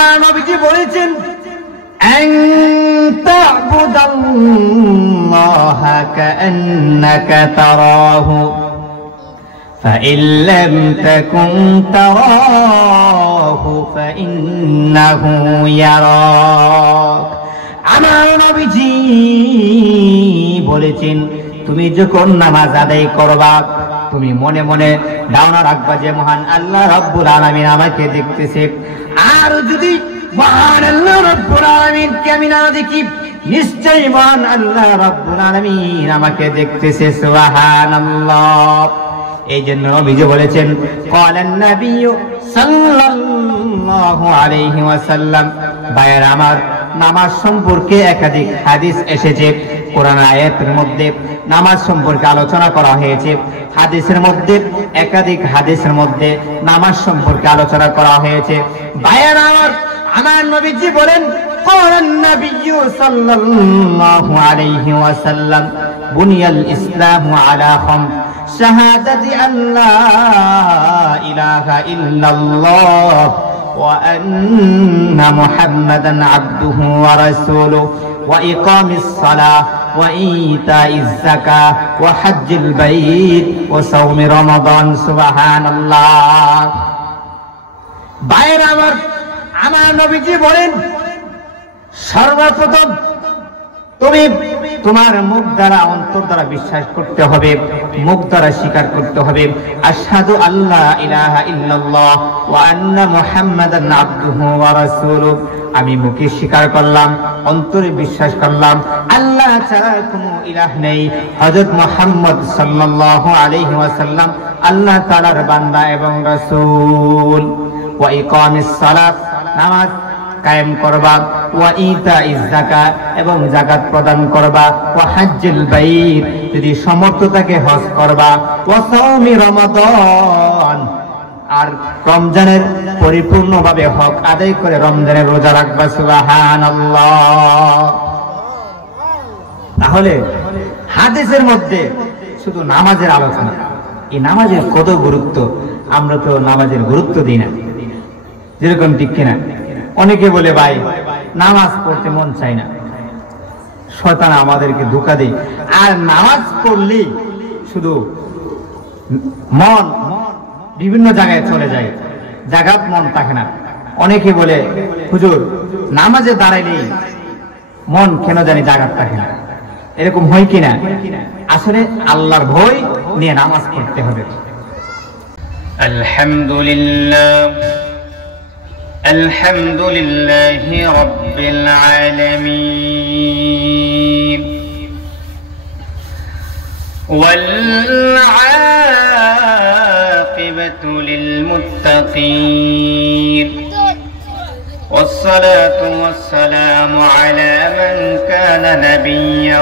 আমার নবীজি বলেছেন আন তা'বুদাল্লাহা কাআন্নাকা তারাহু ফাইন লাম তাকুন তারাহু ফাইন্নাহু ইয়ারাক। আমার নবীজি বলেছেন তুমি যখন নামাজ আদায় করবা তুমি মনে মনে ধারণা রাখবা যে মহান আল্লাহ রাব্বুল আলামিন আমাকে দেখতেছে। আর যদি মহান আল্লাহ রাব্বুল আলামিনকে আমি না দেখি নিশ্চয়ই মহান আল্লাহ রাব্বুল আলামিন আমাকে দেখতেছে। সুবহানাল্লাহ। এই জন্য নবীজি বলেছেন ক্বালান নবী সাল্লাল্লাহু আলাইহি ওয়াসাল্লাম। ভাইয়েরা আমার, নামাজ সম্পর্কে একাধিক হাদিস এসেছে। কোরআন আয়াতের মধ্যে নামাজ সম্পর্কে আলোচনা করা হয়েছে, হাদিসের মধ্যে একাধিক হাদিসের মধ্যে নামাজ সম্পর্কে আলোচনা করা হয়েছে। ভাইয়েরা আমার নবীজি বলেন ক্বালান নবী সাল্লাল্লাহু আলাইহি ওয়াসাল্লাম বুনিয়াল ইসলামু আলা খামস শাহাদাতি আল্লা ইলাহা ইল্লাল্লাহ ওয়া আন্না মুহাম্মাদান আবদুহু ওয়া রাসূলুহু ওয়া ইকামিস সালাহ ওয়া ইতাইজ যাকাহ ওয়া হজ্জিল বাইত ওয়া সাওমি রমাদান। সুবহানাল্লাহ। ভাইরা আমার নবীজি বলেন সর্বপ্রথম তুমি তোমার মুখ দ্বারা অন্তর দ্বারা বিশ্বাস করতে হবে, মুখ দ্বারা স্বীকার করতে হবে আশহাদু আল্লা ইলাহা ইল্লাল্লাহ ওয়া আন্না মুহাম্মাদান আবদুহু ওয়া রাসূলুহু। আমি মুখে স্বীকার করলাম, অন্তরে বিশ্বাস করলাম আল্লাহ ছাড়া কোনো ইলাহ নেই, হযরত মুহাম্মদ সাল্লাল্লাহু আলাইহি ওয়াসাল্লাম আল্লাহ তাআলার বান্দা এবং রাসূল। ওয়া ইকামিস সালাত, নামাজ কায়েম করবা, ওয়া ইতাইজ যাকাত, এবং যাকাত প্রদান করবা, ওয়া হজ্জিল বাইত, যদি সামর্থ্য থাকে হজ করবা, ওয়া সাওমি রমাদান, আর রমজানের পরিপূর্ণভাবে হক আদায় করে রমজানের রোজা রাখবা। সুবহানাল্লাহ। তাহলে হাদিসের মধ্যে শুধু নামাজের আলোচনা, এই নামাজের কত গুরুত্ব, আমরা তো নামাজের গুরুত্ব দিই না, যেরকম ঠিক কিনা? অনেকে বলে ভাই নামাজ পড়তে মন চায় না, শয়তান আমাদেরকে ধোঁকা দেয়, আর নামাজ পড়লেই শুধু মন বিভিন্ন জায়গায় চলে যায়, জায়গাত মন থাকে না। অনেকে বলে হুজুর নামাজে দাঁড়াইলেই মন কেন জানি জায়গাত থাকে না, এরকম হয় কিনা? আসলে আল্লাহর ভয় নিয়ে নামাজ পড়তে হবে। আলহামদুলিল্লাহ আলহামদুলিল্লাহি রাব্বিল আলামিন ওয়াল আকিবাতু লিল মুত্তাকিন والصلاة والسلام على من كان نبيا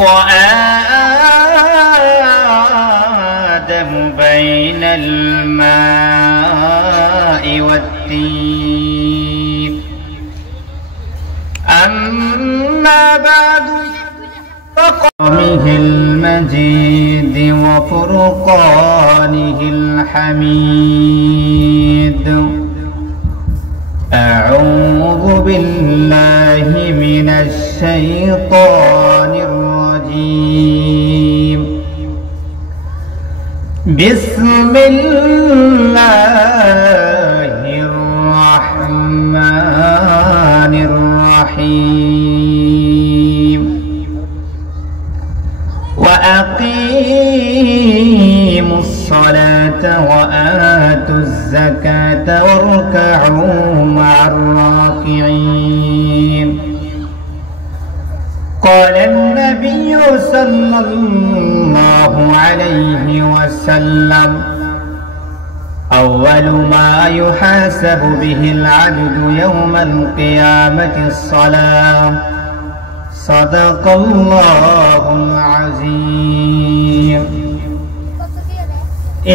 وآدم بين الماء والتين. أما بعد فقوله المجيد وفرقانه الحميد. أعوذ بالله من الشيطان الرجيم. بسم الله الرحمن الرحيم. وأقيموا الصلاة وآتوا الزكاة واركعوا مع الراكعين. قال النبي صلى الله عليه وسلم: أول ما يحاسب به العبد يوم القيامة الصلاة. صدق الله العظيم.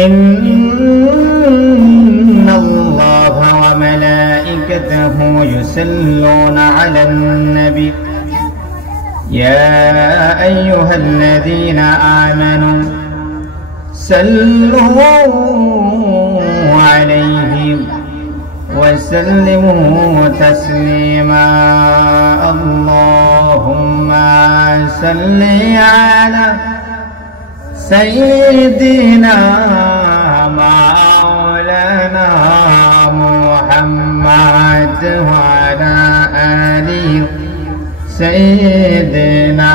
إن الله وملائكته يصلون على النبي يا أيها الذين آمنوا صلوا عليه وسلموا تسليما اللهم صل على سيدنا مولانا محمد وعلى آله سيدنا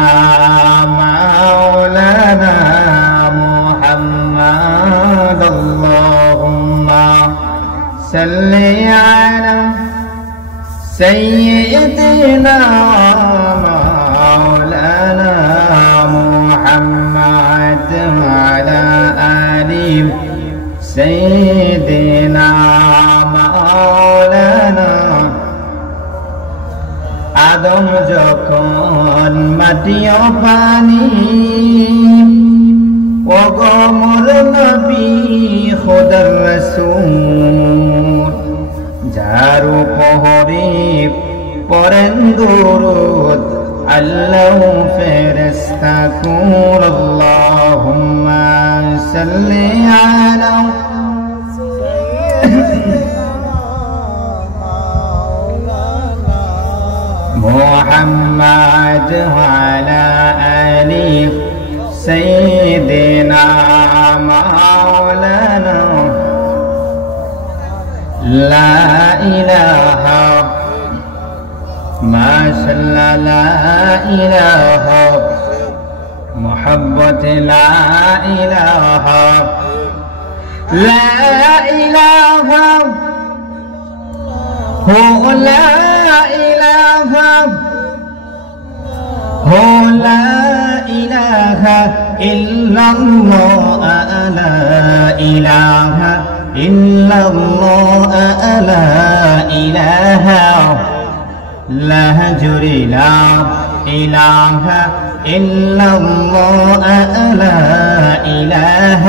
مولانا محمد اللهم صل على سيدنا مولانا محمد وعلى آله سيدنا مولانا আদম যখন মাটি ও পানি ও গোমর নবী খোদার রাসূল যার উপরে পড়েন দুরূদ আল্লাহ ফেরেশতা কুল আল্লাহুম্মা সাল্লি আলা محمد وعلى آل سيدنا مولانا لا إله ما شاء الله لا إله محبة لا إله لا إله هو لا إله هو لا إله إلا الله لا إله إلا الله لا إله لا جري لا إله إلا الله لا إله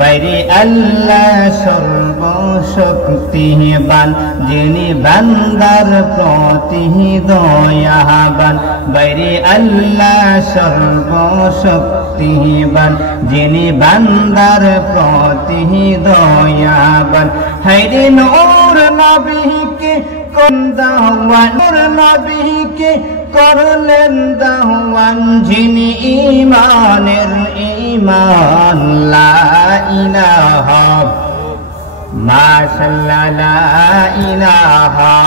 বাইরে আল্লাহ সর্বশক্তিবান যিনি বান্দার প্রতি দয়াবান বাইরে আল্লাহ সর্বশক্তিবান যিনি বান্দার প্রতি দয়াবান হায়রে নূর নবীকে কোন দাওয়ান নূর নবীকে করলেন দাওয়ান যিনি ঈমানের ঈমান লা ইলাহা মাশাআল্লাহ লা ইলাহা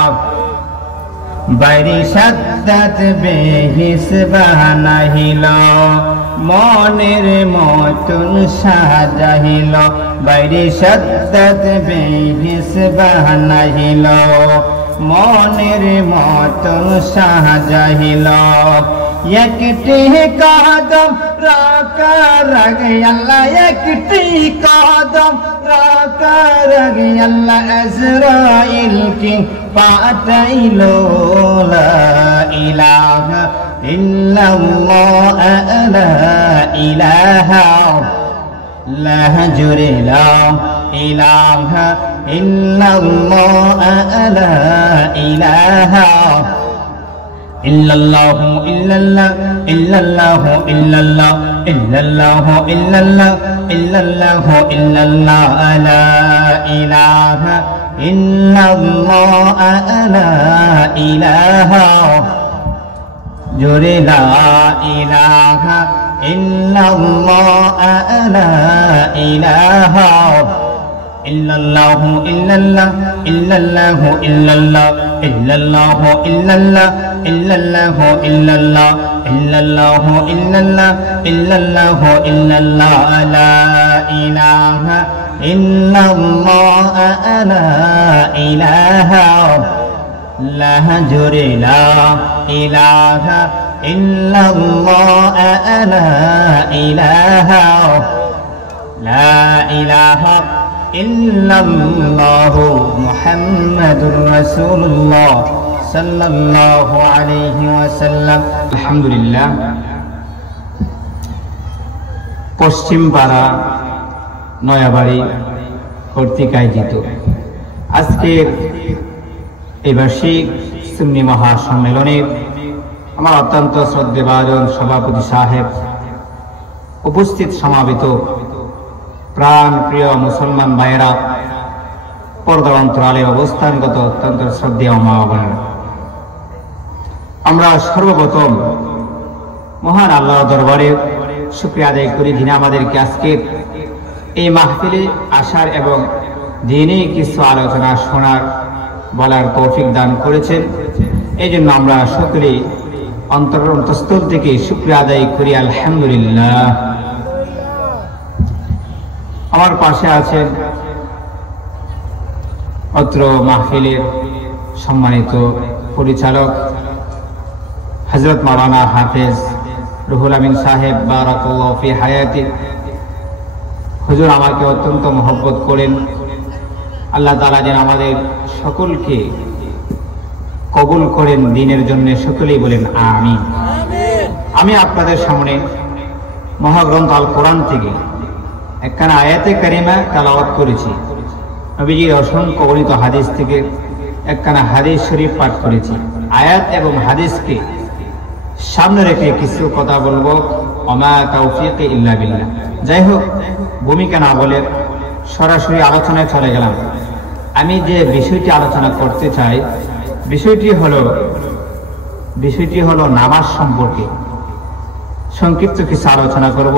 বাইরে সাদ্দাত বেহিস বানাইল মনের মতন সাজাইল বাইরে সাদ্দাত বেহিস বানাইল মনের মতন সাজাইল একটি কদম রাখা রাগে আল্লাহ একটি কদম রাখা রাগে আল্লাহ আজরাইল কি পাঠাইল লা ইলাহা ইল্লাল্লাহ লা ইলাহা লা জুরে লা ইলাহা ইল্লাল্লাহ লা ইলাহা ইল্লাল্লাহ ইল্লাল্লাহ ইল্লাল্লাহ ইল্লাল্লাহ ইল্লাল্লাহ ইল্লাল্লাহ ইল্লাল্লাহ ইল্লাল্লাহ লা ইলাহা ইল্লাল্লাহ লা ইলাহা জোরে লা ইলাহা ইল্লাল্লাহ লা ইলাহা ইল্লাল্লাহ ইল্লাল্লাহ ইল্লাল্লাহ ইল্লাল্লাহ ইল্লাল্লাহ ইল্লাল্লাহ ইল্লাল্লাহ ইল্লাল্লাহ ইল্লাল্লাহ ইল্লাল্লাহ ইল্লাল্লাহ ইল্লাল্লাহ লা ইলাহা ইল্লাল্লাহ লা ইলাহা লা জোরে লা ইলাহা ইল্লাল্লাহ লা ইলাহা লা ইলাহা ইল্লাল্লাহ মুহাম্মাদুর রাসূলুল্লাহ সাল্লাল্লাহু আলাইহি ওয়াসাল্লাম। আলহামদুলিল্লাহ। পশ্চিমপাড়া নয়াবাড়ি কর্তৃক আয়োজিত আজকের এই বার্ষিক সুন্নি মহাসম্মেলনের আমার অত্যন্ত শ্রদ্ধেভাজন সভাপতি সাহেব, উপস্থিত সমাবেত প্রাণ প্রিয় মুসলমান ভাইয়েরা, পর্দার অন্তরালে অবস্থানগত অত্যন্ত শ্রদ্ধেয় মা বোনেরা, আমরা সর্বপ্রথম মহান আল্লাহর দরবারে শুকরিয়া আদায় করি, যিনি আমাদেরকে আজকে এই মাহফিলে আসার এবং দিনে কিছু আলোচনা শোনার বলার তৌফিক দান করেছেন। এই জন্য আমরা সকলেই অন্তঃস্থল থেকে শুকরিয়া আদায় করি, আলহামদুলিল্লাহ। আমার পাশে আছেন অত্র মাহফিলের সম্মানিত পরিচালক হযরত মাওলানা হাফেজ রুহুল আমিন সাহেব, বারাকাল্লাহু ফি হায়াতি। হুজুর আমাকে অত্যন্ত মহব্বত করেন। আল্লাহ তাআলা যেন আমাদের সকলকে কবুল করেন দ্বীনের জন্য, সকলেই বলেন আমিন। আমি আপনাদের সামনে মহাগ্রন্থ আল কোরআন থেকে একখানা আয়াতে কারিমা তেলাওয়াত করেছি। নবীজির অসংখ্য গণিত হাদিস থেকে একখানা হাদিস শরীফ পাঠ করেছি। আয়াত এবং হাদিসকে সামনে রেখে কিছু কথা বলবো, ওমা তাওফীকি ইল্লা বিল্লাহ। যাই হোক, ভূমিকা না বলে সরাসরি আলোচনায় চলে গেলাম। আমি যে বিষয়টি আলোচনা করতে চাই, বিষয়টি হলো নামাজ সম্পর্কে সংক্ষিপ্ত কিছু আলোচনা করব।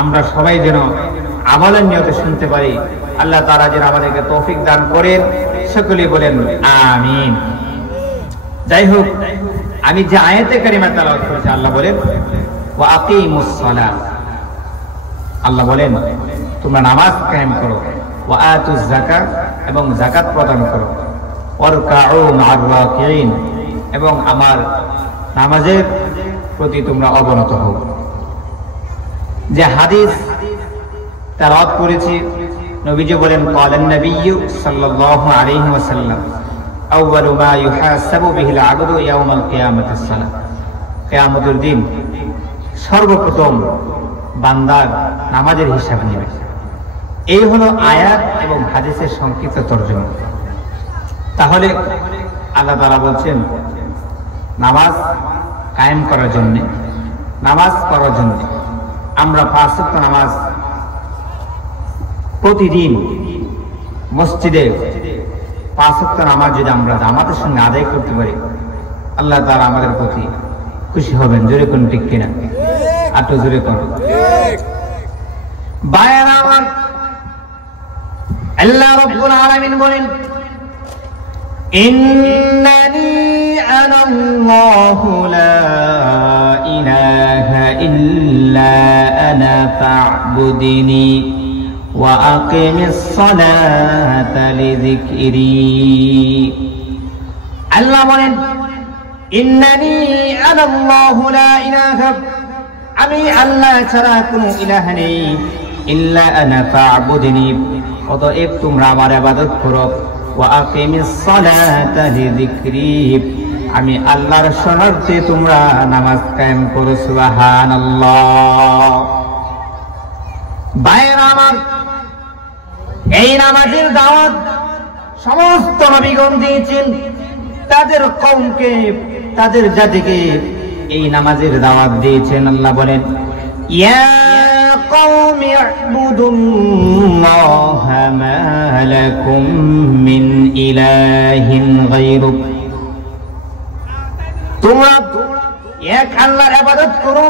আমরা সবাই যেন আমলের নিয়তে শুনতে পারি। আল্লাহ তাআলা যেন আমাদেরকে তৌফিক দান করেন, সকলেই বলেন আমিন। যাই হোক, আমি যে আয়াতে কারিমা তেলাওয়াত করেছি, আল্লাহ বলেন ওয়া আকিমুস সালাত। আল্লাহ বলেন তোমরা নামাজ কায়েম করো, ওয়া আতুজ যাকাত এবং যাকাত প্রদান করো, ওয়ারকাউ মা'আর রাকিঈন এবং আমার নামাজের প্রতি তোমরা অবনত হও। যে হাদিস তেলাওয়াত করেছি, নবীজি বলেন ক্বালান নবিয়্যু সাল্লাল্লাহু আলাইহি ওয়াসাল্লাম আউয়ালু মা ইউহাসাবু বিহিল আবদু ইয়াওমাল কিয়ামাতিস সালাত। কিয়ামতের দিন সর্বপ্রথম বান্দার নামাজের হিসাব নেবে। এই হলো আয়াত এবং হাদিসের সংক্ষিপ্ত তরজমা। তাহলে আল্লাহ তাআলা বলছেন নামাজ কায়েম করার জন্য, নামাজ পড়ার জন্য আমরা 5 ওয়াক্ত নামাজ প্রতিদিন মসজিদে 5 ওয়াক্ত নামাজ যদি আমরা জামাতের সঙ্গে আদায় করতে পারি, আল্লাহ তাআলা আমাদের প্রতি খুশি হবেন। জোরে কোন ঠিক কিনা? আর তো জোরে কোন। ভাইরা আমার, আল্লাহ রাব্বুল আলামিন বলেন ইন্নানি আনাল্লাহু লা ইলাহা ইল্লা আনা ফা'বুদিনি ওয়া আকিমিস সালাতা লিযিকরি। আল্লাহ বলেন ইন্নানি আনাল্লাহু লা ইলাহা, আমি আল্লাহ ছাড়া কোনো ইলাহ নেই, ইল্লা আনা ফা'বুদিনি, অতএব তোমরা আমার ইবাদত করো, ওয়া আকিমিস সালাতা লিযিকরি, আমি আল্লাহর শরণার্থে তোমরা নামাজ কায়েম করো। সুবহানাল্লাহ। ভাইরা আমার, এই নামাজের দাওয়াত সমস্ত নবীগণ দিয়েছেন তাদের কওমকে, তাদের জাতিকে এই নামাজের দাওয়াত দিয়েছেন। আল্লাহ বলেন ইয়া কওমি ইবুদুল্লাহা মা লাকুম মিন ইলাহিন গায়রুহ, তোমরা এক আল্লাহর ইবাদত করো।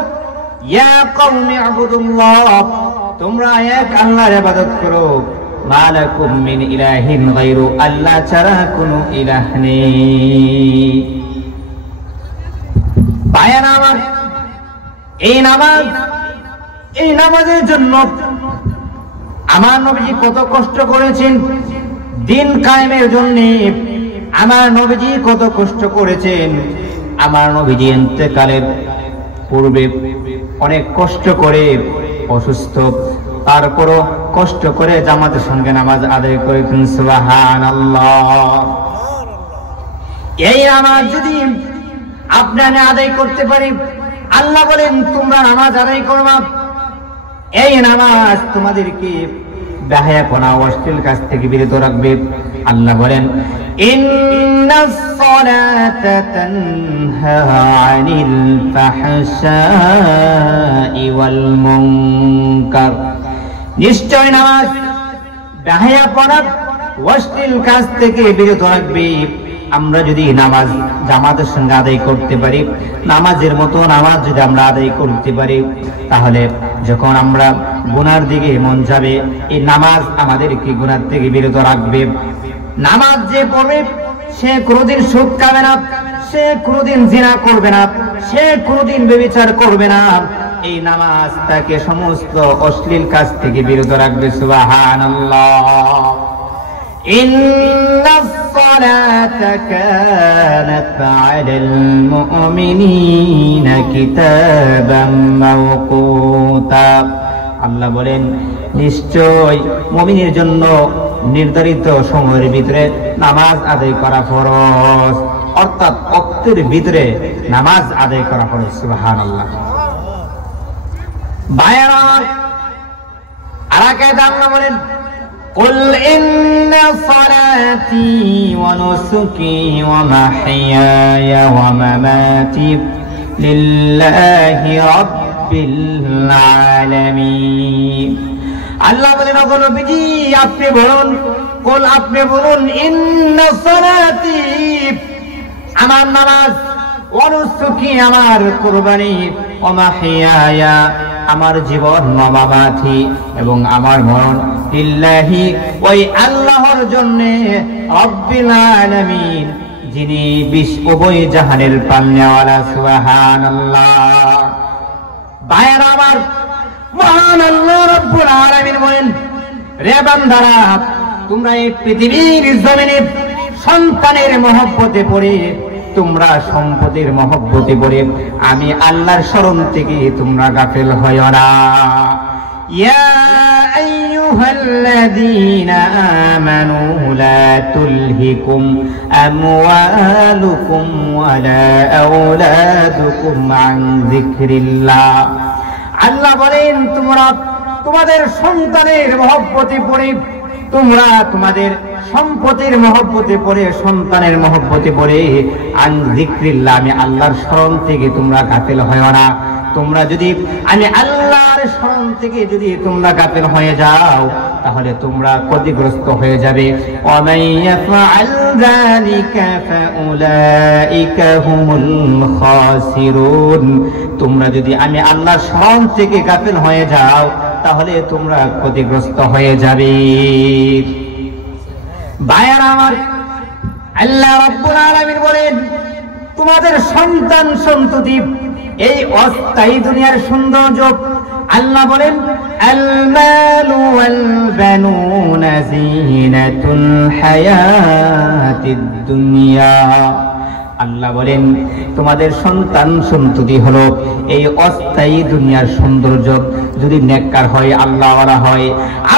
ইয়া কওমি ইবুদুল্লাহ, তোমরা এক আল্লাহর ইবাদত করো। মা লাকুম মিন ইলাহিন গায়রু, আল্লাহ ছাড়া কোনো ইলাহ নেই। ভাইরা আমার, এই নামাজের জন্য আমার নবীজি কত কষ্ট করেছেন। দিন কায়েমের জন্য আমার নবীজি কত কষ্ট করেছেন। আমার নবীজি ইন্তেকালের পূর্বে অনেক কষ্ট করে অসুস্থ, তারপরও কষ্ট করে জামাতের সঙ্গে নামাজ আদায় করেছেন। সুবহানাল্লাহ। এই নামাজ যদি আপনারা আদায় করতে পারি, আল্লাহ বলেন তোমরা নামাজ আদায় করবা। এই নামাজ তোমাদেরকে বেহায়াপনা, অশ্লীল কাজ থেকে বিরত রাখবে। আল্লাহ বলেন ইন্নাস সালাতা তানহা আনিল ফাহশাই ওয়াল মুনকার, নিশ্চয় নামাজ বেহায়াপনা অশ্লীল কাজ থেকে বিরত রাখবে। আমরা যদি নামাজ জামাতের সঙ্গে আদায় করতে পারি, নামাজের মতো নামাজ যদি আমরা আদায় করতে পারি, তাহলে যখন আমরা গুনার দিকে মন যাবে, এই নামাজ আমাদেরকে গুনার থেকে বিরত রাখবে। নামাজ যে পড়বে সে কোনোদিন সুদ খাবে না, সে কোনোদিন জিনা করবে না, সে কোনোদিন ব্যভিচার করবে না। এই নামাজ তাকে সমস্ত অশ্লীল কাজ থেকে বিরত রাখবে। সুবহানাল্লাহ। ইন্নাস সালাতা কানাত আলাল মুমিনিনা কিতাবাম মাওকুতা। আল্লাহ বলেন, নিশ্চয় মুমিনের জন্য নির্ধারিত সময়ের ভিতরে নামাজ আদায় করা ফরজ, অর্থাৎ ওয়াক্তের ভিতরে নামাজ আদায় করা ফরজ। সুবহানাল্লাহ। ভাইরা, আরাকাত আল্লাহ বলেন, কুল ইন্না সালাতি ওয়া নুসুকি ওয়া মাহইয়ায়া ওয়া মামাতি লিল্লাহি রাব্বিল আলামিন। আল্লাহ বলেন, ওগো নবীজি আপনি বলুন, কুল আপনি বলুন, ইন্না সালাতি আমার নামাজ, ওয়া নুসুকি আমার কুরবানি, ওয়া মাহইয়ায়া আমার জীবন, ওয়া মামাতি এবং আমার মরণ, লিল্লাহি ওই আল্লাহর জন্য, রাব্বিল আলামিন যিনি উভয় জাহানের পালনেওয়ালা। সুবহানাল্লাহ। ভাইরা আমার, মহান আল্লাহ রাব্বুল আলামিন বলেন, রে বান্দারা, তোমরা এই পৃথিবীর জমিনে সন্তানের মহব্বতে পড়ে, তোমরা সম্পদের মহব্বতে পড়ে আমি আল্লাহর শরণ থেকে তোমরা গাফেল হয়ো না। ইয়া আইয়ুহাল্লাযীনা আমানু লা তুলহিকুম আমওয়ালুকুম ওয়ালা আওলাদুকুম আন যিকরিল্লাহ। আল্লাহ বলেন, তোমরা তোমাদের সন্তানের মহব্বতে পড়ে, তোমরা তোমাদের সম্পদের মহব্বতে পড়ে, সন্তানের মহব্বতে পড়ে আন যিকরিল্লাহ আমি আল্লাহর শরণ থেকে তোমরা গাফেল হয়ো না। তোমরা যদি আমি আল্লাহর শরণ থেকে যদি তোমরা গাফেল হয়ে যাও, তাহলে তোমরা ক্ষতিগ্রস্ত হয়ে যাবে। ওয়া মান ইয়াফআল যালিকা ফাউলাইকা হুমুল খাসিরুন। তোমরা যদি আমি আল্লাহর শরণ থেকে গাফেল হয়ে যাও, তাহলে তোমরা ক্ষতিগ্রস্ত হয়ে যাবে। ভাইরা আমার, আল্লাহ রাব্বুল আলামিন বলেন, তোমাদের সন্তান সন্ততি এই অস্থায়ী দুনিয়ার সৌন্দর্য। আল্লাহ বলেন, আল মালু ওয়াল বানুনা যিনাতুল হায়াতিদ দুনিয়া। আল্লাহ বলেন, তোমাদের সন্তান সন্ততি হলো এই অস্থায়ী দুনিয়ার সৌন্দর্য। যদি নেককার হয়, আল্লাহওয়ালা হয়,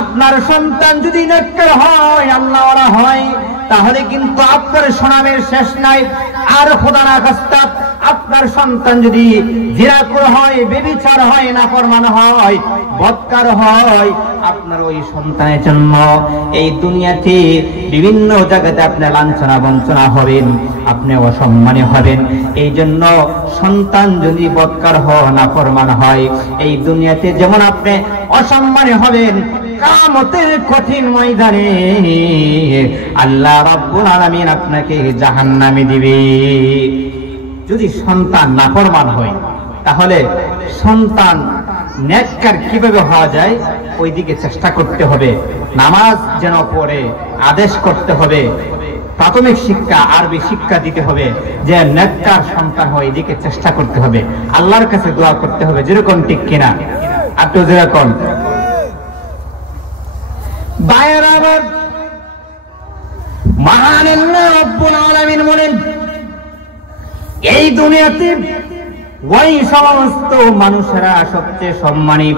আপনার সন্তান যদি নেককার হয়, আল্লাহওয়ালা হয়, তাহলে কিন্তু আপনার সুনামের শেষ নাই। আর খোদা না খাস্তা আপনার সন্তান যদি জিনাকুর হয়, ব্যভিচার হয়, নাফরমান হয়, বদকার হয়, আপনার ওই সন্তানের জন্য এই দুনিয়াতে বিভিন্ন জায়গাতে আপনি লাঞ্ছনা বঞ্চনা হবেন, আপনি অসম্মানী হবেন। এই জন্য সন্তান যদি বদকার হয়, নাফরমান হয়, এই দুনিয়াতে যেমন আপনি অসম্মানী হবেন, কিয়ামতের কঠিন ময়দানে আল্লাহ রাব্বুল আলামিন আপনাকে জাহান্নামে দিবে। যদি সন্তান নাফরমান হয়, তাহলে সন্তান নেককার কিভাবে হওয়া যায় ওই দিকে চেষ্টা করতে হবে। নামাজ যেন পড়ে আদেশ করতে হবে, প্রাথমিক শিক্ষা আরবি শিক্ষা দিতে হবে, যে নেককার সন্তান হয় এদিকে চেষ্টা করতে হবে, আল্লাহর কাছে দোয়া করতে হবে। যেরকম ঠিক কিনা? আপনি যেরকম ভাইয়েরা আমার, মহান আল্লাহ রাব্বুল আলামিন বলেন, এই দুনিয়াতে ওই সমস্ত মানুষেরা সবচেয়ে সম্মানী,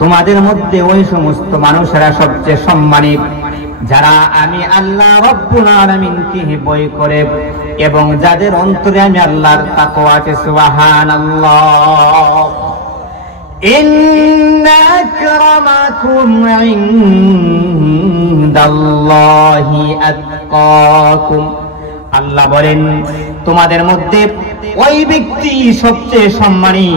তোমাদের মধ্যে ওই সমস্ত মানুষেরা সবচেয়ে সম্মানী যারা আমি আল্লাহ রাব্বুল আলামিনকে ভয় করে এবং যাদের অন্তরে আমি আল্লাহর তাকওয়া আছে। সুবহানাল্লাহ। ইন্না আকরামাকুম ইনদাল্লাহি আতকাকুম। আল্লাহ বলেন, তোমাদের মধ্যে ওই ব্যক্তি সবচেয়ে সম্মানী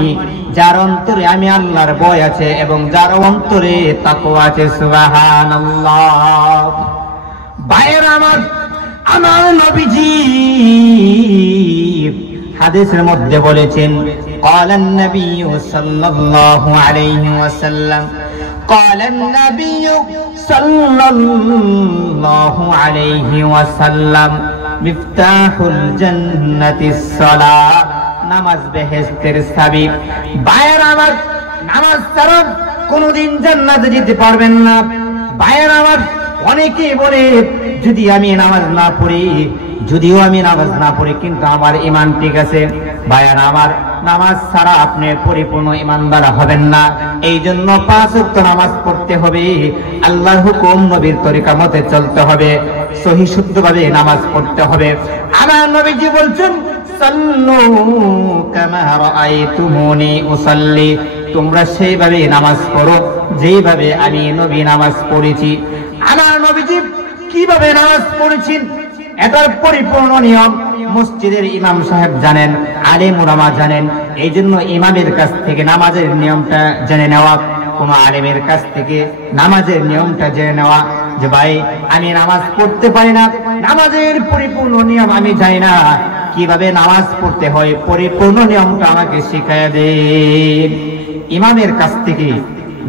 যার অন্তরে আমি আল্লাহর ভয় আছে এবং যার অন্তরে তাকওয়া আছে। সুবহানাল্লাহ। ভাইয়েরা আমার নবীজি হাদিসের মধ্যে বলেছেন قال النبي صلى الله عليه وسلم قال النبي صلى الله عليه وسلم مفتاح الجنة الصلاة নামাজ বেহেশতের চাবি। ভাইয়েরা আমার নামাজ ছাড়া কোনদিন জান্নাতে যেতে পারবেন না। ভাইয়েরা আমার অনেকে বলে যদি আমি নামাজ না পড়ি, যদিও আমি নামাজ না পড়ি কিন্তু আমার ঈমান ঠিক আছে। ভাইয়েরা আমার নামাজ ছাড়া আপনি পরিপূর্ণ ঈমানদার হবেন না। এই জন্য 5 ওয়াক্ত নামাজ পড়তে হবে, আল্লাহর হুকুম নবীর তরিকা মতে চলতে হবে, সহি শুদ্ধভাবে নামাজ পড়তে হবে। আমার নবীজি বলছেন সাল্লু কামা রাআইতুমুনি উসাল্লি, তোমরা সেইভাবে নামাজ পড়ো যেইভাবে আমি নবী নামাজ পড়েছি। আমার নবীজি কিভাবে নামাজ পড়েছেন এটার পরিপূর্ণ নিয়ম মসজিদের ইমাম সাহেব জানেন, আলেম উলামা জানেন। এই জন্য ইমামের কাছ থেকে নামাজের নিয়মটা জেনে নেওয়া, কোন আলেমের কাছ থেকে নামাজের নিয়মটা জেনে নেওয়া যে ভাই আমি নামাজ পড়তে পারি না, নামাজের পরিপূর্ণ নিয়ম আমি জানি না, কিভাবে নামাজ পড়তে হয় পরিপূর্ণ নিয়মটা আমাকে শিখায় দেন। ইমামের কাছ থেকে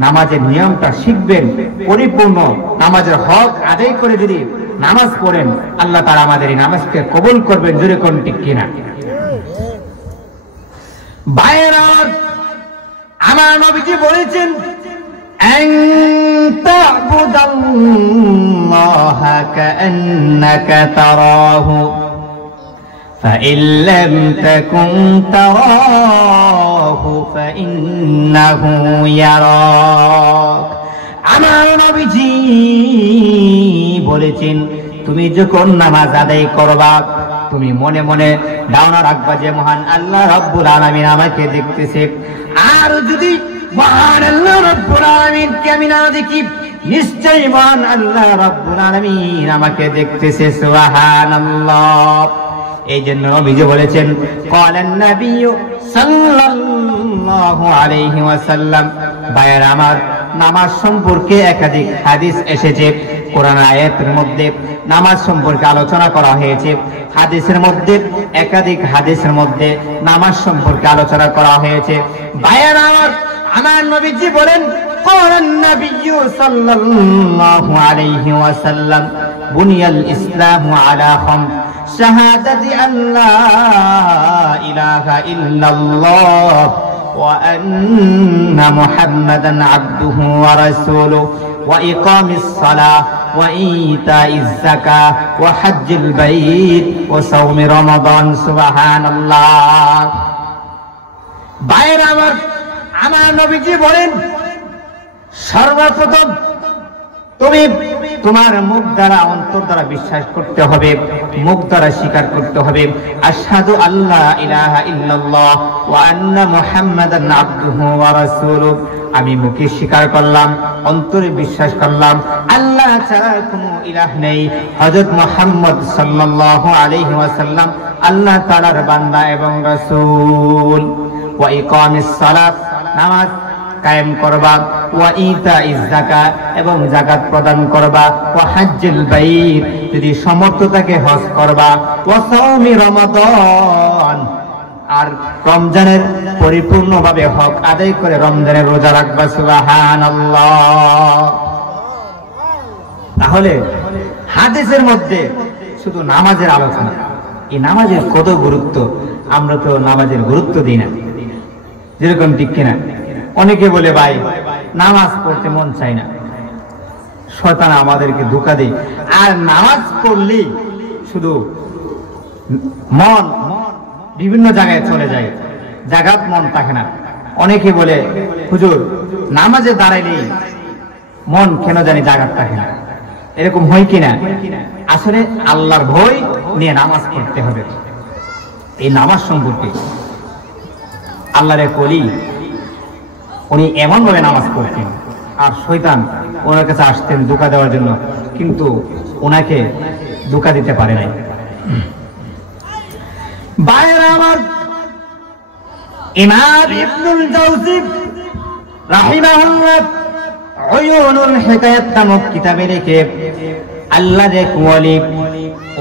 নামাজের নিয়মটা শিখবেন, পরিপূর্ণ নামাজের হক আদায় করে যদি নামাজ পড়েন আল্লাহ তাআলা আমাদের এই নামাজকে কবুল করবেন। জোরে কোন ঠিক কিনা? ভাইয়েরা আমার নবীজি বলেছেন আন তা'বুদাল্লাহা কাআন্নাকা তারাহু ফাইন লাম তাকুন তারাহু ফাইন্নাহু ইয়ারাক। আমার নবীজি বলেছেন তুমি যখন নামাজ আদায় করবা তুমি মনে মনে ধারণা রাখবা যে মহান আল্লাহ রাব্বুল আলামিন আমাকে দেখতেছে। আর যদি মহান আল্লাহ রাব্বুল আলামিনকে আমি না দেখি, নিশ্চয়ই মহান আল্লাহ রাব্বুল আলামিন আমাকে দেখতেছে। সুবহানাল্লাহ। এই জন্য নবীজি বলেছেন ক্বালান নাবিয়্যু সাল্লাল্লাহু আলাইহি ওয়াসাল্লাম। ভাইয়েরা আমার নামাজ সম্পর্কে একাধিক হাদিস এসেছে, কোরআন আয়াতের মধ্যে নামাজ সম্পর্কে আলোচনা করা হয়েছে, হাদিসের মধ্যে একাধিক হাদিসের মধ্যে নামাজ সম্পর্কে আলোচনা করা হয়েছে। ভাইয়েরা আমার নবীজি বলেন ক্বালান নাবিয়্যু সাল্লাল্লাহু আলাইহি ওয়াসাল্লাম বুনিয়াল ইসলামু আলা খামস শাহাদাতি আল্লা ইলাহা ইল্লাল্লাহ ওয়া আন্না মুহাম্মাদান আবদুহু ওয়া রাসূলুহু ওয়া ইকামিস সালাহ ওয়া ইতাইজ যাকাহ ওয়া হজ্জিল বাইত ওয়া সাওমি রমাদান। সুবহানাল্লাহ। ভাইয়েরা আমার নবীজি বলেন সর্বপ্রথম তুমি তোমার মুখ দ্বারা অন্তর দ্বারা বিশ্বাস করতে হবে, মুখ দ্বারা স্বীকার করতে হবে আশহাদু আল্লা ইলাহা ইল্লাল্লাহ ওয়া আন্না মুহাম্মাদান আবদুহু ওয়া রাসূলুহু। আমি মুখে স্বীকার করলাম, অন্তরে বিশ্বাস করলাম আল্লাহ ছাড়া কোনো ইলাহ নেই, হযরত মুহাম্মদ সাল্লাল্লাহু আলাইহি ওয়াসাল্লাম আল্লাহ তাআলার বান্দা এবং রাসূল। ওয়া ইকামিস সালাত, নামাজ কায়েম করবা, ওয়া ইতাইজ যাকাত, এবং যাকাত প্রদান করবা, ওয়া হজ্জিল বাইত, যদি সামর্থ্য থাকে হজ করবা, ওয়া সাওমি রমাদান, আর রমজানের পরিপূর্ণভাবে হক আদায় করে রমজানের রোজা রাখবা। সুবহানাল্লাহ। তাহলে হাদিসের মধ্যে শুধু নামাজের আলোচনা, এই নামাজের কত গুরুত্ব আমরা তো নামাজের গুরুত্ব দিই না। যেরকম ঠিক কিনা? অনেকে বলে ভাই নামাজ পড়তে মন চায় না, শয়তান আমাদেরকে ধোঁকা দেয়, আর নামাজ পড়লেই শুধু মন বিভিন্ন জায়গায় চলে যায়, জায়গাত মন থাকে না। অনেকে বলে হুজুর নামাজে দাঁড়াইলেই মন কেন জানি জায়গাত থাকে না। এরকম হয় কিনা? আসলে আল্লাহর ভয় নিয়ে নামাজ পড়তে হবে। এই নামাজ সম্পর্কে আল্লাহর এক ওলি, উনি এমন ভাবে নামাজ পড়তেন আর শয়তান ওনার কাছে আসতেন ধোঁকা দেওয়ার জন্য, কিন্তু ওনাকে ধোঁকা দিতে পারে নাই। ভাইয়েরা আমার, ইমাম ইবনুল জাওজি রাহিমাহুল্লাহ উয়ুনুল হিকায়াত নামক কিতাবে লিখে আল্লাহর এক ওয়ালি,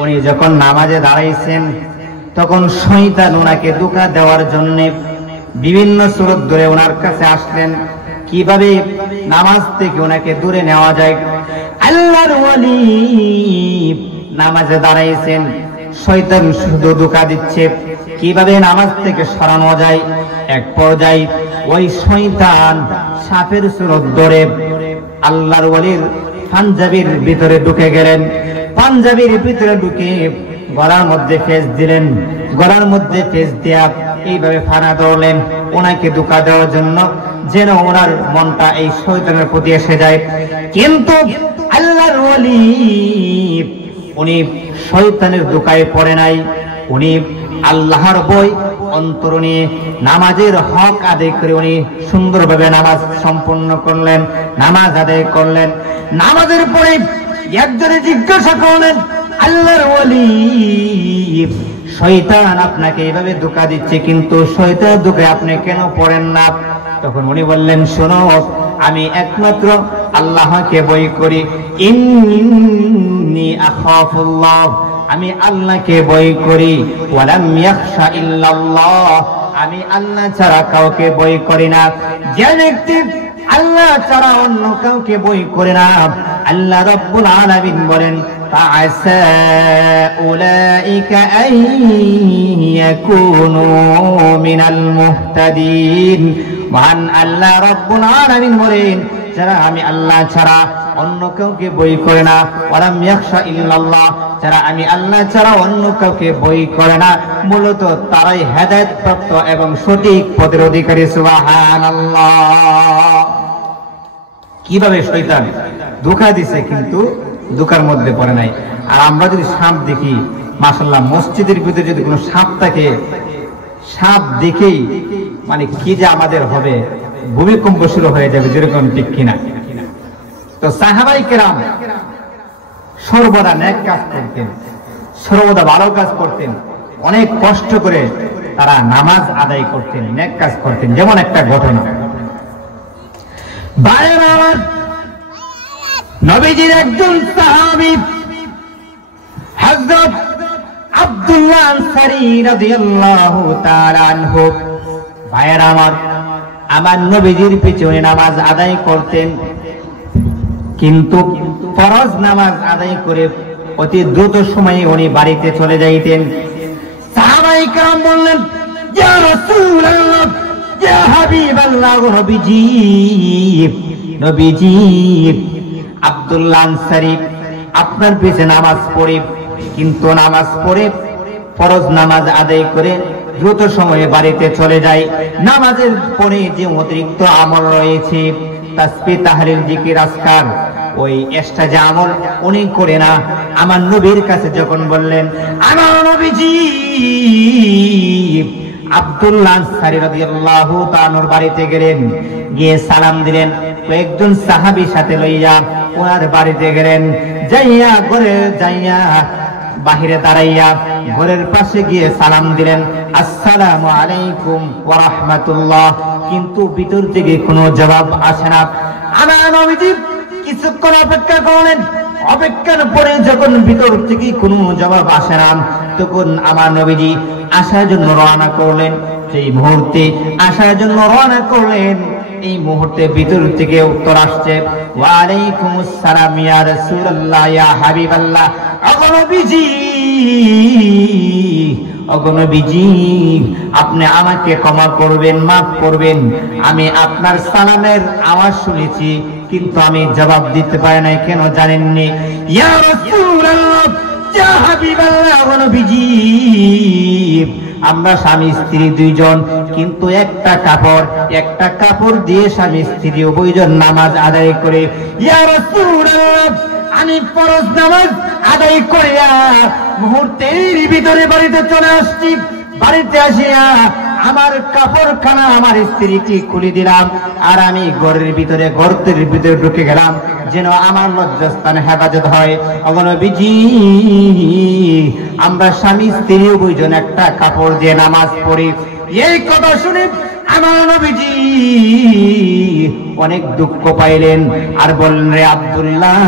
উনি যখন নামাজে দাঁড়াইছেন তখন শয়তান ওনাকে ধোঁকা দেওয়ার জন্য বিভিন্ন সুরত ধরে ওনার কাছে আসলেন, কিভাবে নামাজ থেকে ওনাকে দূরে নেওয়া যায়। আল্লাহর ওয়ালি নামাজে দাঁড়াইছেন, শয়তান শুধু ধোঁকা দিচ্ছে কিভাবে নামাজ থেকে সরানো যায়। এক পর্যায়ে ওই শয়তান সাপের সুরত ধরে আল্লাহর ওয়ালির পাঞ্জাবির ভিতরে ঢুকে গেলেন। পাঞ্জাবির ভিতরে ঢুকে গলার মধ্যে ফেস দিলেন, গলার মধ্যে ফেস দেয়া এইভাবে ফানা ধরলেন ওনাকে ধোঁকা দেওয়ার জন্য, যেন ওনার মনটা এই শয়তানের প্রতি এসে যায়। কিন্তু আল্লাহর ওয়ালি উনি শয়তানের ধোঁকায় পড়ে নাই, উনি আল্লাহর ভয় অন্তর নিয়ে নামাজের হক আদায় করে উনি সুন্দরভাবে নামাজ সম্পন্ন করলেন, নামাজ আদায় করলেন। নামাজের পরে একজনে জিজ্ঞাসা করলেন, আল্লাহর ওয়ালি শয়তান আপনাকে এইভাবে ধোঁকা দিচ্ছে, কিন্তু শয়তানের ধোঁকায় আপনি কেন পড়েন না? তখন উনি বললেন, শোনো, আমি একমাত্র আল্লাহকে ভয় করি। ইন্নী আখাফুল্লাহ, আমি আল্লাহকে ভয় করি। ওয়ালাম ইয়াখশা ইল্লাল্লাহ, আমি আল্লাহ ছাড়া কাউকে ভয় করি না। যে ব্যক্তি আল্লাহ ছাড়া অন্য কাউকে ভয় করে না, আল্লাহ রাব্বুল আলামিন বলেন, ফাআসা উলাইকা আন ইয়াকুনু মিনাল মুহতাদিন। মহান আল্লাহ রাব্বুল আলামিন বলেন, যারা আমি আল্লাহ ছাড়া অন্য কাউকে ভয় করে না, ওয়ালাম ইয়াখশা ইল্লাল্লাহ, যারা আমি আল্লাহ ছাড়া অন্য কাউকে ভয় করে না, মূলত তারাই হেদায়েত প্রাপ্ত এবং সঠিক পথের অধিকারী। সুবহানাল্লাহ। কিভাবে শয়তান ধোঁকা দিছে, কিন্তু ধোঁকার মধ্যে পড়ে নাই। আর আমরা যদি সাপ দেখি, মাশাআল্লাহ, মসজিদের ভিতরে যদি কোনো সাপ থাকে, সাপ দেখেই মানে কি যে আমাদের হবে, ভূমিকম্প শুরু হয়ে যাবে, যেরকম ঠিক কিনা। তো সাহাবায়ে কেরাম সর্বদা নেক কাজ করতেন, সর্বদা ভালো কাজ করতেন, অনেক কষ্ট করে তারা নামাজ আদায় করতেন, নেক কাজ করতেন। যেমন একটা ঘটনা, নবীজির একজন সাহাবী হযরত আব্দুল্লাহ আনসারী রাদিয়াল্লাহু তাআলা আনহু, ভাইয়েরা আমার নবীজির পিছনে নামাজ আদায় করতেন, কিন্তু ফরজ নামাজ আদায় করে অতি দ্রুত সময়ে উনি বাড়িতে চলে যাইতেন। সাহাবায়ে কেরাম বললেন, ইয়া রাসূলুল্লাহ, ইয়া হাবিবাল্লাহ, নবীজি আব্দুল্লাহ আনসারী আপনার পিছে নামাজ পড়ে, কিন্তু নামাজ পড়ে ফরজ নামাজ আদায় করে দ্রুত সময়ে বাড়িতে চলে যায়। নামাজের পরে যে অতিরিক্ত আমল রয়েছে, তাসবিহ, তাহলিল, জিকির, আজকার, ওই এক্সট্রা যে আমল উনি করে না। আমার নবীর কাছে যখন বললেন, আমার নবীজি আব্দুল্লাহ আনসারী রাদিয়াল্লাহু তাআলার বাড়িতে গেলেন, গিয়ে সালাম দিলেন। কয়েকজন সাহাবী সাথে লইয়া ওনার বাড়িতে গেলেন, যাইয়া ঘরে যাইয়া বাহিরে দাঁড়াইয়া ঘরের পাশে গিয়ে সালাম দিলেন, আসসালামু আলাইকুম ওয়া রাহমাতুল্লাহ, কিন্তু ভিতর থেকে কোনো জবাব আসে না। আমার নবীজি কিছুক্ষণ অপেক্ষা করলেন, অপেক্ষার পরে যখন ভিতর থেকে কোনো জবাব আসে না, তখন আমার নবীজি আসার জন্য রওনা করলেন। সেই মুহূর্তে আসার জন্য রওনা করলেন, এই মুহূর্তে ভিতর থেকে উত্তর আসছে, ওয়া আলাইকুমুস সালাম ইয়া রাসূলুল্লাহ, ইয়া হাবিবাল্লাহ, অগণবিজি আপনি আমাকে ক্ষমা করবেন, মাফ করবেন। আমি আপনার সালামের আওয়াজ শুনেছি, কিন্তু আমি জবাব দিতে পারি নাই, কেন জানেননি? ইয়া রাসূলুল্লাহ, ইয়া হাবিবাল্লাহ, অগণবিজি আমরা স্বামী স্ত্রী দুইজন, কিন্তু একটা কাপড় দিয়ে স্বামী স্ত্রী উভয়জন নামাজ আদায় করে। ইয়া রাসূলুল্লাহ, আমি ফরজ নামাজ আদায় করিয়া মুহূর্তের ভিতরে বাড়িতে চলে আসছি। বাড়িতে আসিয়া আমার কাপড়খানা আমার স্ত্রীকে খুলে দিলাম, আর আমি ঘরের ভিতরে গর্তের ভিতরে ঢুকে গেলাম, যেন আমার লজ্জাস্থান হেফাজত হয়। নবীজি আমরা স্বামী স্ত্রী উভয়জন একটা কাপড় দিয়ে নামাজ পড়ি। এই কথা শুনে আমার নবীজি অনেক দুঃখ পাইলেন আর বললেন, রে আব্দুল্লাহ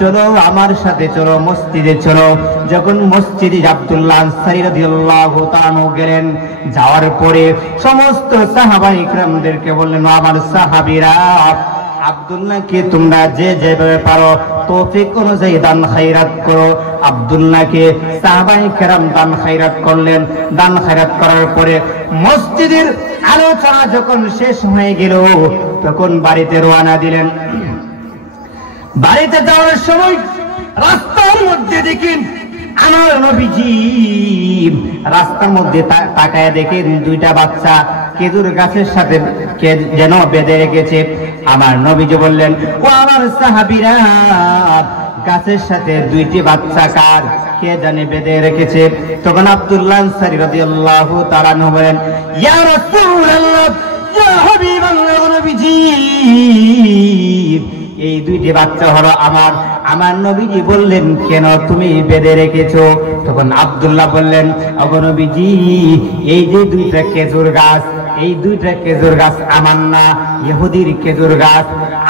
চলো আমার সাথে চলো, মসজিদে চলো। যখন মসজিদে আব্দুল্লাহ আনসারী রাদিয়াল্লাহু তাআলা গেলেন, যাওয়ার পরে সমস্ত সাহাবায়ে কিরামদেরকে বললেন, আমার সাহাবীরা আব্দুল্লাহকে তোমরা যে যেভাবে পারো তৌফিক অনুযায়ী দান খায়রাত করো। আব্দুল্লাহকে সাহাবায়ে কেরাম দান খায়রাত করলেন। দান খায়রাত করার পরে মসজিদের আলোচনা যখন শেষ হয়ে গেল, তখন বাড়িতে রওনা দিলেন। বাড়িতে যাওয়ার সময় রাস্তার মধ্যে দেখেন আমার নবীজি রাস্তার মধ্যে তাকায় দেখেন দুইটা বাচ্চা খেজুর গাছের সাথে কে যেন বেঁধে রেখেছে। আমার নবীজি বললেন, ও আমার সাহাবীরা, গাছের সাথে দুইটি বাচ্চা কার, কে জানে বেঁধে রেখেছে? তখন আব্দুল্লাহ আনসারী রাদিয়াল্লাহু তাআলা বলেন, ইয়া রাসূলুল্লাহ, ইয়া হাবিবাল্লাহ, নবীজি এই দুইটি বাচ্চা হলো আমার। আমার নবীজি বললেন, কেন তুমি বেঁধে রেখেছো? তখন আব্দুল্লাহ বললেন, ওগো নবীজি এই যে দুইটা খেজুর গাছ, এই দুইটা খেজুর গাছ আমার না, ইহুদির খেজুর গাছ।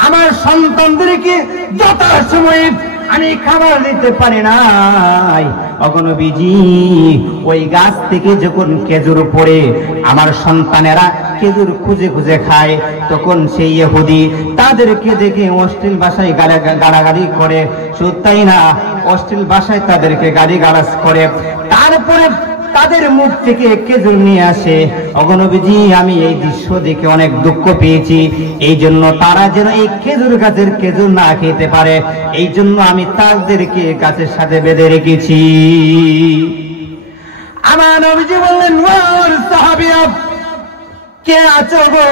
আমার সন্তানদেরকে যথাসময়ে আমি খাবার দিতে পারি নাই। ওগো নবীজি ওই গাছ থেকে যখন খেজুর পড়ে আমার সন্তানেরা খেজুর খুঁজে খুঁজে খায়, তখন সেই ইহুদি তাদেরকে দেখে অশ্লীল ভাষায় গালাগালি করে। শুধু তাই না, অশ্লীল ভাষায় তাদেরকে গালিগালাজ করে, তারপরে তাদের মুখ থেকে খেজুর নিয়ে আসে। ওগো নবীজি আমি এই দৃশ্য দেখে অনেক দুঃখ পেয়েছি, এই জন্য তারা যেন এই খেজুর গাছের খেজুর না খেতে পারে, এই জন্য আমি তাদেরকে গাছের সাথে বেঁধে রেখেছি। আমার নবীজি বললেন, ওর সাহাবীরা কে আছো গো?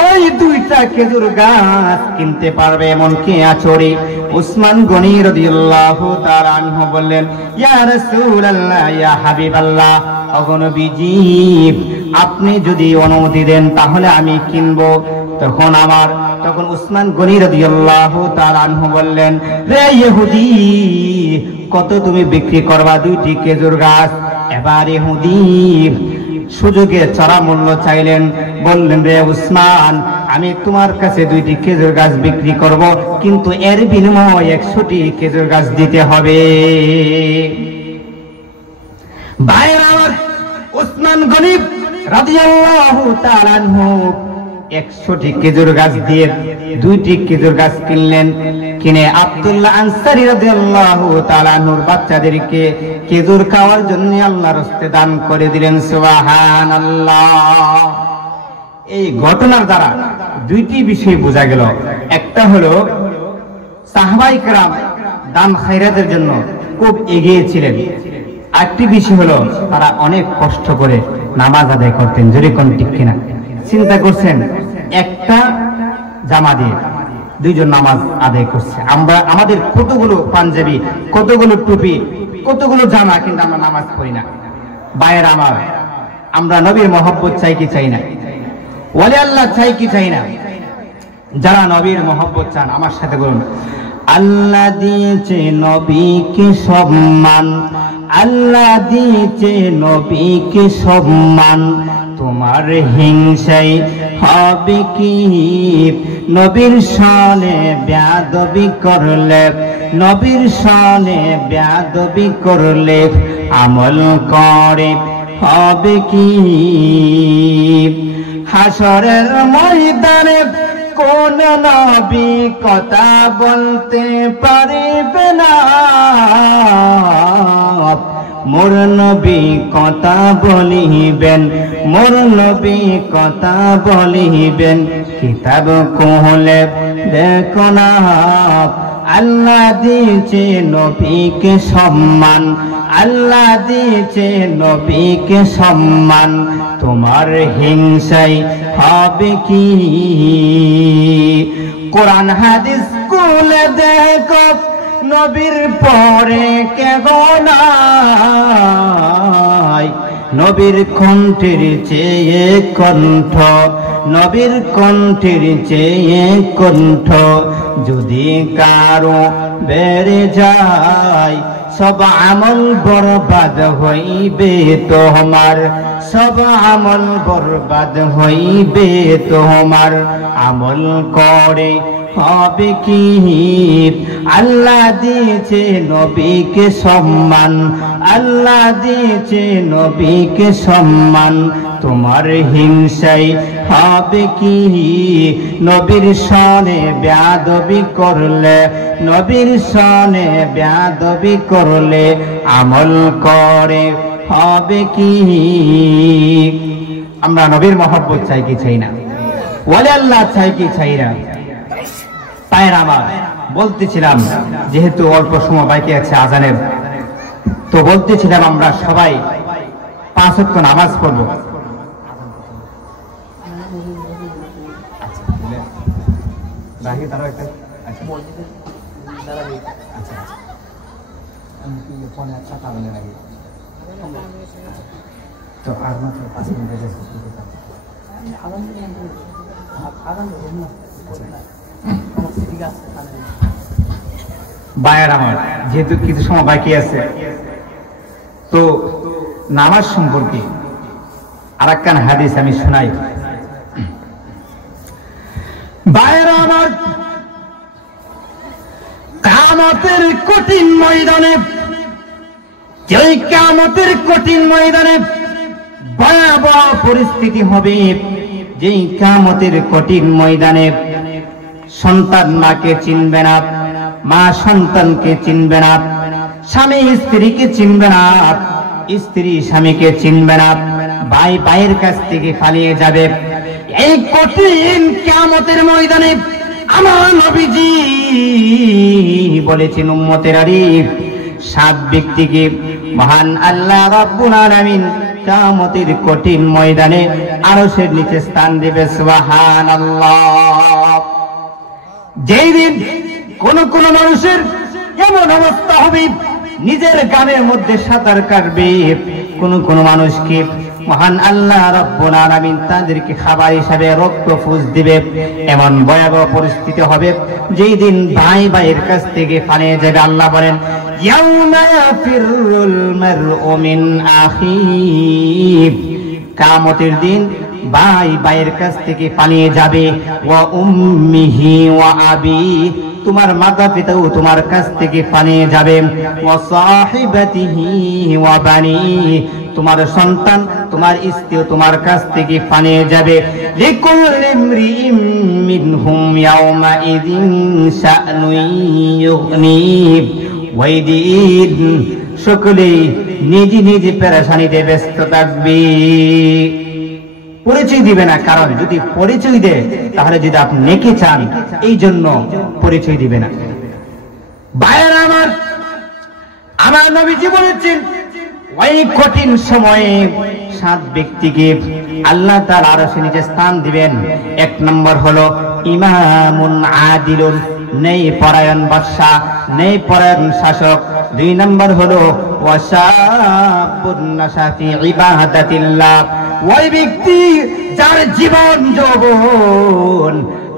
ওই দুইটা খেজুর গাছ কিনতে পারবে এমন কে আছো রে? উসমান গনি রাদিয়াল্লাহু তাআলা আনহু বললেন, ইয়া রাসূলুল্লাহ, ইয়া হাবিবাল্লাহ, ওগো নবীজি আপনি যদি অনুমতি দেন তাহলে আমি কিনবো। তখন উসমান গনি রাদিয়াল্লাহু তাআলা আনহু বললেন, রে ইহুদি, কত তুমি বিক্রি করবা দুইটি খেজুর গাছ? এবার ইহুদি সুযোগে চড়া মূল্য চাইলেন। বললেন, রে উসমান, আমি তোমার কাছে দুইটি খেজুর গাছ বিক্রি করব, কিন্তু এর বিনিময়ে 100টি খেজুর গাছ দিতে হবে। ভাইরা আমার, উসমান গনি রাদিয়াল্লাহু তাআলা আনহু 100টি খেজুর গাছ দিয়ে দুইটি খেজুর গাছ কিনলেন। কিনে আব্দুল্লাহ আনসারী রাদিয়াল্লাহু তাআলা আনহুর বাচ্চাদেরকে খেজুর খাওয়ার জন্য আল্লাহর রাস্তায় দান করে দিলেন। সুবহানাল্লাহ। এই ঘটনার দ্বারা দুইটি বিষয় বোঝা গেল। একটা হলো সাহাবায়ে কেরাম দান খায়রাতের জন্য খুব এগিয়ে ছিলেন। আরেকটি বিষয় হলো তারা অনেক কষ্ট করে নামাজ আদায় করতেন। যদি কোন ঠিক কিনা চিন্তা করছেন, একটা জামা দিয়ে দুইজন নামাজ আদায় করছে। আমরা আমাদের কতগুলো পাঞ্জাবি, কতগুলো টুপি, কতগুলো জামা, কিন্তু আমরা নামাজ পড়ি না। ভাইয়েরা আমার, আমরা নবীর মহব্বত চাই কি চাই না? ওয়ালি আল্লাহ চাই কি চাই না? যারা নবীর মহব্বত চান আমার সাথে বলুন, আল্লাহ দিয়েছে নবীকে সম্মান, আল্লাহ দিয়েছে নবীকে সম্মান, তোমার হিংসাই হবে কি? নবীর শানে বেয়াদবি করলে, নবীর শানে বেয়াদবি করলে আমল করে হবে কি? হাসরের ময়দানে কোন নবী কথা বলতে পারবে না? মোর নবী কথা বলিবেন, মোর নবী কথা বলিবেন, কিতাব খুলে দেখো না। আল্লাহ দিয়েছে নবীকে সম্মান, আল্লাহ দিয়েছে নবীকে সম্মান, তোমার হিংসাই হবে কি? কোরআন হাদিস খুলে দেখো, নবীর পরে কেহ নাই, নবীর কণ্ঠের চেয়ে কণ্ঠ, নবীর কণ্ঠের চেয়ে কণ্ঠ যদি কারো বেড়ে যায়, সব আমল বরবাদ হইবে তোমার, সব আমল বরবাদ হইবে তোমার। আমল করে হবে কি আল্লাহ দিয়েছে নবীকে সম্মান, আল্লাহ দিয়েছে নবীকে সম্মান। তোমার হিংসাই হবে কি নবীর সনে বেয়াদবি করলে, নবীর সনে বেয়াদবি করলে আমল করে হবে কি। আমরা নবীর মহব্বত চাই কি চাই না? ওয়ালি আল্লাহ চাই কি চাই না? পায়ের আমার বলতেছিলাম, যেহেতু অল্প সময় বাকি আছে আজানের, তো বলতেছিলাম আমরা সবাই 5 ওয়াক্ত নামাজ পড়ব। তো আর মাত্র 5 মিনিট বায়ার আমার, যেহেতু কিছু সময় বাকি আছে, তো নামাজ সম্পর্কে আরেকখান হাদিস আমি শোনাই। বায়ার আমার, কিয়ামতের কঠিন ময়দানে, যেই কিয়ামতের কঠিন ময়দানে ভয়াবহ পরিস্থিতি হবে, যেই কিয়ামতের কঠিন ময়দানে সন্তান মাকে চিনবে না, মা সন্তানকে চিনবে না, স্বামী স্ত্রীকে চিনবে না, স্ত্রী স্বামীকে চিনবে না, ভাই ভাইয়ের কাছ থেকে পালিয়ে যাবে। এই কঠিন কিয়ামতের ময়দানে আমার নবীজি বলেছেন, উম্মতের আরিফ 7 ব্যক্তিকে মহান আল্লাহ রাব্বুল আলামিন কিয়ামতের কঠিন ময়দানে আরশের নিচে স্থান দেবে। সুবহানাল্লাহ। যেই দিন কোন কোন মানুষের এমন অবস্থা হবে নিজের গানের মধ্যে সাঁতার কাটবে, কোন কোন মানুষকে মহান আল্লাহ রাব্বুল আলামিন তাদেরকে খাবার হিসাবে রক্ত ফুস দিবে। এমন ভয়াবহ পরিস্থিতি হবে যেই দিন ভাই ভাইয়ের কাছ থেকে পালিয়ে যাবে। আল্লাহ বলেন, ইয়াউমা ইয়াফিরুল মারউ মিন আখিহি, কিয়ামতের দিন ভাই ভাইয়ের কাছ থেকে পালিয়ে যাবে। ওয়া উম্মিহি ওয়া আবি, তোমার মাতা পিতাও তোমার কাছ থেকে পালিয়ে যাবে। ওয়া সাহিবাতিহি ওয়া বানি, তোমার সন্তান তোমার স্ত্রী তোমার কাছ থেকে পালিয়ে যাবে। লিকুল্লি ইমরিইম মিনহুম ইয়াওমা ইযিন শা'নুন ইউগনি, ওই দিন সকলেই নিজ নিজ পেরেশানিতে ব্যস্ত থাকবে, পরিচয় দিবে না। কারণ যদি পরিচয় দেয় তাহলে যদি আপনি নেকি চান, এই জন্য পরিচয় দিবে না। ভাইয়েরা আমার, আমার নবীজি বলেছেন ওই কঠিন সময়ে 7 ব্যক্তিকে আল্লাহ তাআলা আরশের নিচে স্থান দিবেন। 1 নম্বর হলো ইমামুন আদিলুন, ন্যায় পরায়ণ বাদশা, ন্যায় পরায়ণ শাসক। 2 নম্বর হলো ওয়াশাবুন নাশা ফি ইবাদাতিল্লাহ, ওই ব্যক্তি যার জীবন যৌবন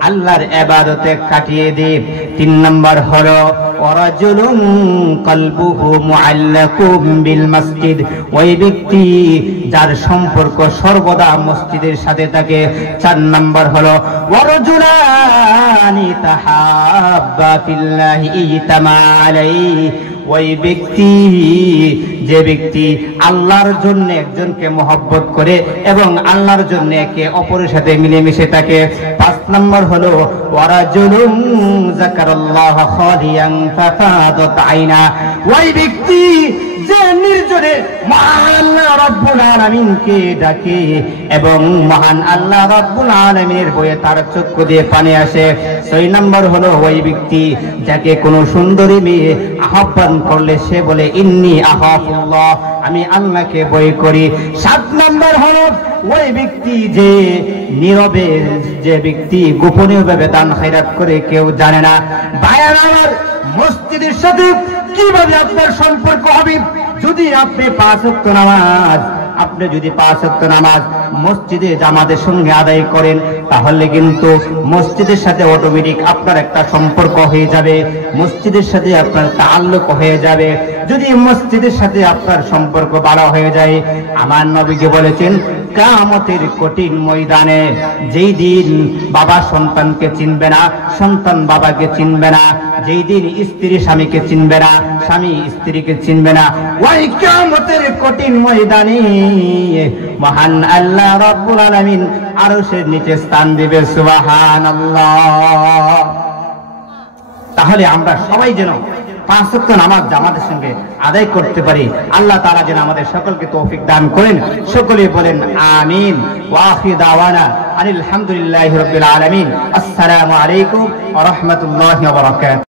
আল্লাহর ইবাদতে কাটিয়ে দেয়। 3 নম্বর হলো ওয়ারাজুলুন কলবুহু মুআল্লাকুম বিল মসজিদ, ওই ব্যক্তি যার সম্পর্ক সর্বদা মসজিদের সাথে থাকে। 4 নম্বর হলো ওয়ারাজুলানি তাহাব্বা ফিল্লাহি ইজতামা আলাইহি, ওই ব্যক্তি যে ব্যক্তি আল্লাহর জন্য একজনকে মহব্বত করে এবং আল্লাহর জন্য একে অপরের সাথে মিলেমিশে থাকে। 5 নম্বর হলো ওয়ারাজুলুন যাকারাল্লাহ খালিয়ান ফাফাদাত আইনা, ওই ব্যক্তি যে নির্জনে মহান আল্লাহ রাব্বুল আলামিনকে ডাকে এবং মহান আল্লাহ রাব্বুল আলামিনের ভয়ে তার চক্ষু দিয়ে পানি আসে। 6 নম্বর হলো ওই ব্যক্তি যাকে কোনো সুন্দরী মেয়ে আহ্বান করলে সে বলে ইন্নী আখাফুল্লাহ, আমি আল্লাহকে ভয় করি। 7 নম্বর হলো ওই ব্যক্তি যে নীরবে, যে ব্যক্তি গোপনীয়ভাবে দান খয়রাত করে কেউ জানে না। ভাইয়েরা আমার, মসজিদের সাথে কিভাবে আপনার সম্পর্ক হবে? যদি আপনি 5 ওয়াক্ত নামাজ আপনি যদি 5 ওয়াক্ত নামাজ মসজিদে জামাতের সঙ্গে আদায় করেন, তাহলে কিন্তু মসজিদের সাথে অটোমেটিক আপনার একটা সম্পর্ক হয়ে যাবে, মসজিদের সাথে আপনার তাআল্লুক হয়ে যাবে। যদি মসজিদের সাথে আপনার সম্পর্ক ভালো হয়ে যায়, আমার নবীজি বলেছেন কিয়ামতের কঠিন ময়দানে যেই দিন বাবা সন্তানকে চিনবে না, সন্তান বাবাকে চিনবে না, যেই দিন স্ত্রী স্বামীকে চিনবে না, স্বামী স্ত্রীকে চিনবে না, ওই কিয়ামতের কঠিন ময়দানে মহান আল্লাহ রাব্বুল আলামিন আরশের নিচে স্থান দিবে। সুবহানাল্লাহ। তাহলে আমরা সবাই যেন 5 ওয়াক্ত নামাজ জামাতের সঙ্গে আদায় করতে পারি। আল্লাহ তাআলা যেন আমাদের সকলকে তৌফিক দান করেন। সকলে বলেন আমিন। ওয়া আখিরু দাওয়ানা আলহামদুলিল্লাহি রাব্বিল আলামিন। আসসালামু আলাইকুম ওয়া রাহমাতুল্লাহি ওয়া বারাকাতুহু।